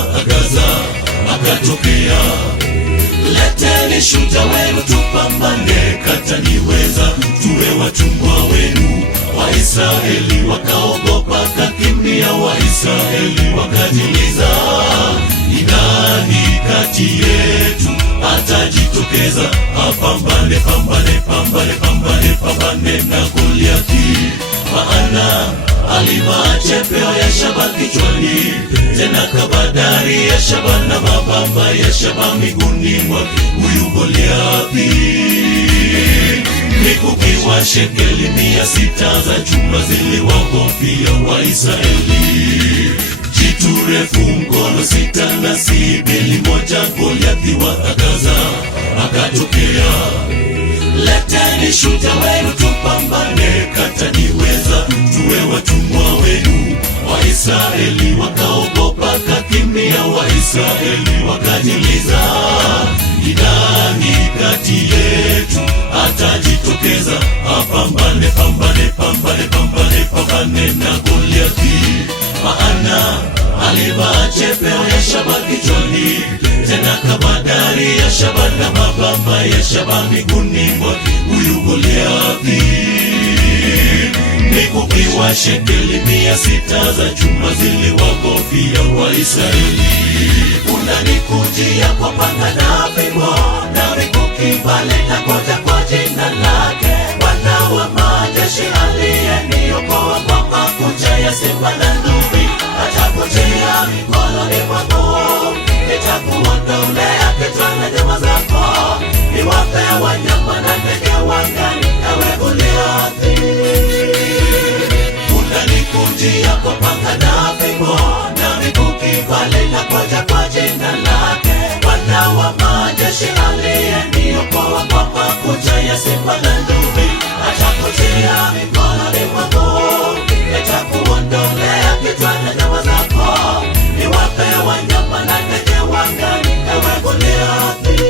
aliwaagaza akatokea. Leteni shujaa wenu tupambane, kataniweza tuwe watumwa wenu. Waisraeli wakaogopa kakimbia, Waisraeli wakajiliza, ni nani kati yetu atajitokeza apambane pambane na Goliathi? Maana alivaa chepeo ya shaba kichwani, tena kabadari ya shaba na mabamba ya shaba miguuni mwake huyu Goliathi. Mikuki wa shekeli 600 za chuma ziliwagofia Waisraeli. Jitu refu mkono 6 na sibili moja, Goliathi waagaza akatokea. Leteni shujaa wenu tupambane, kataniweza tuwe watumwa wenu. Waisraeli wakaogopa kakimbia, Waisraeli wakajiliza, ni nani kati yetu atajitokeza apambane pambane na Goliathi? Maana alivaa chepeo ya shaba kichwani, tena kabadari ya shaba na mabamba ya shaba miguuni mwake huyu Goliathi. Mikuki wa shekeli 600 za chuma ziliwagofia Waisraeli. Unanikujia kwa panga na fimbo na mikuki mbali na koja kwa jina lake, Bwana wa majeshi aliyeniokoa kwa makucha ya simba na ndumi. Atakutia mikononi mwangu, nitakuondolea kichwa na nyama zako, niwape wanyama na ndege wangani, ewe Goliathi. Unanikujia kwa panga na fimbo na mikuki mbali na koja kwa jina lake, Bwana wa majeshi aliyeniokoa kwa makucha ya simba na ndumi. Atakutia mikononi mwangu, nitakuondolea kichwa na nyama zako, niwape wanyama na ndege wangani, ewe Goliathi.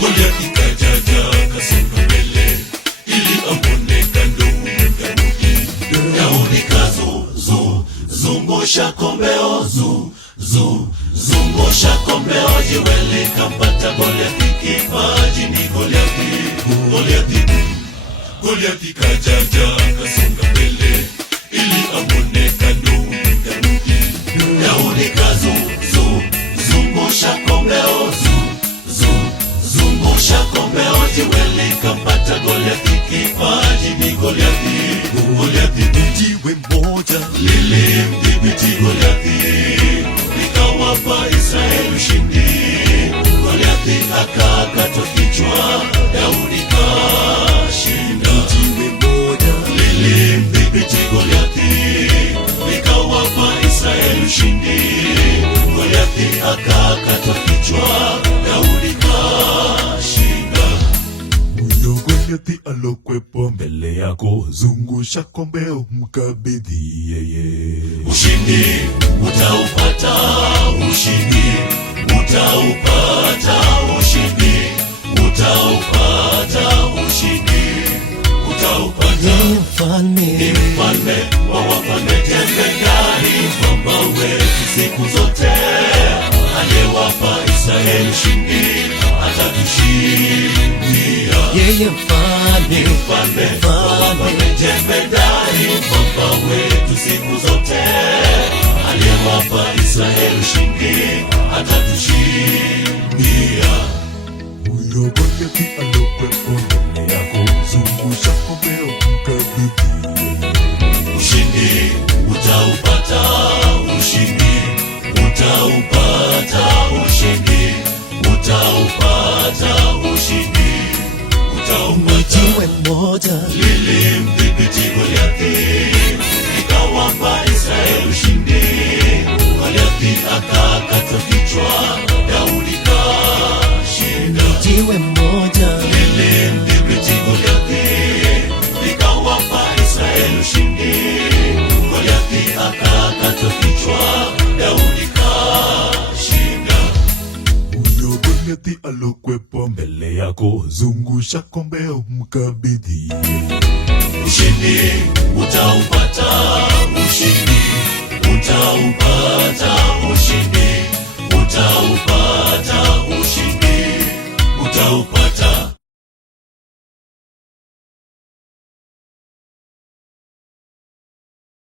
Goliathi kajaja kasonga mbele ili amwone kando mkarudi. Daudi zungusha kombeo, zungusha kombeo, jiwe likampata Goliathi kipajini. Goliathi kajaja kasonga mbele ili amwone kando mkarudi. Daudi zungusha kombeo, zungusha kombeo, jiwe likampata Goliathi kipajini. Goliathi jiwe moja lilimdhibiti Goliathi, likawapa Israeli ushindi. Goliathi akakatwa kichwa, Daudi kashinda. Jiwe moja lilimdhibiti Goliathi, likawapa Israeli ushindi. Goliathi akakatwa kichwa, Daudi kashinda. Huyo Goliathi alokwepo mbele yako, zungusha kombeo mkabidhi yeye. Ushindi utaupata, ushindi utaupata, ushindi utaupata, ushindi utaupata. Ni mfalme wa wafalme, jemedari, mwamba wetu siku zote, aliyewapa Israeli ushindi, atatushindia. Yeye mfalme wa wafalme, jemedari, mwamba wetu siku zote, aliyewapa Israeli ushindi, atatushindia. Huyo Goliathi alokwepo mbele yako, zungusha kombeo mkabidhi yeye. Ushindi utaupata, ushindi utaupata, ushindi utaupata, ushindi utaupata. jiwe moja Lilimdhibiti Goliathi, likawapa Israeli ushindi. Goliathi akakatwa kichwa, Daudi kashinda. iwe mmoja. Lile mdhibiti Goliathi likawapa Israeli ushindi. Goliathi akakatwa kichwa, Daudi kashinda. Huyo Goliathi alokwepo mbele yako, zungusha kombeo mkabidhi. Ushindi utaupata, ushindi utaupata, ushindi utaupata, ushindi utaupata.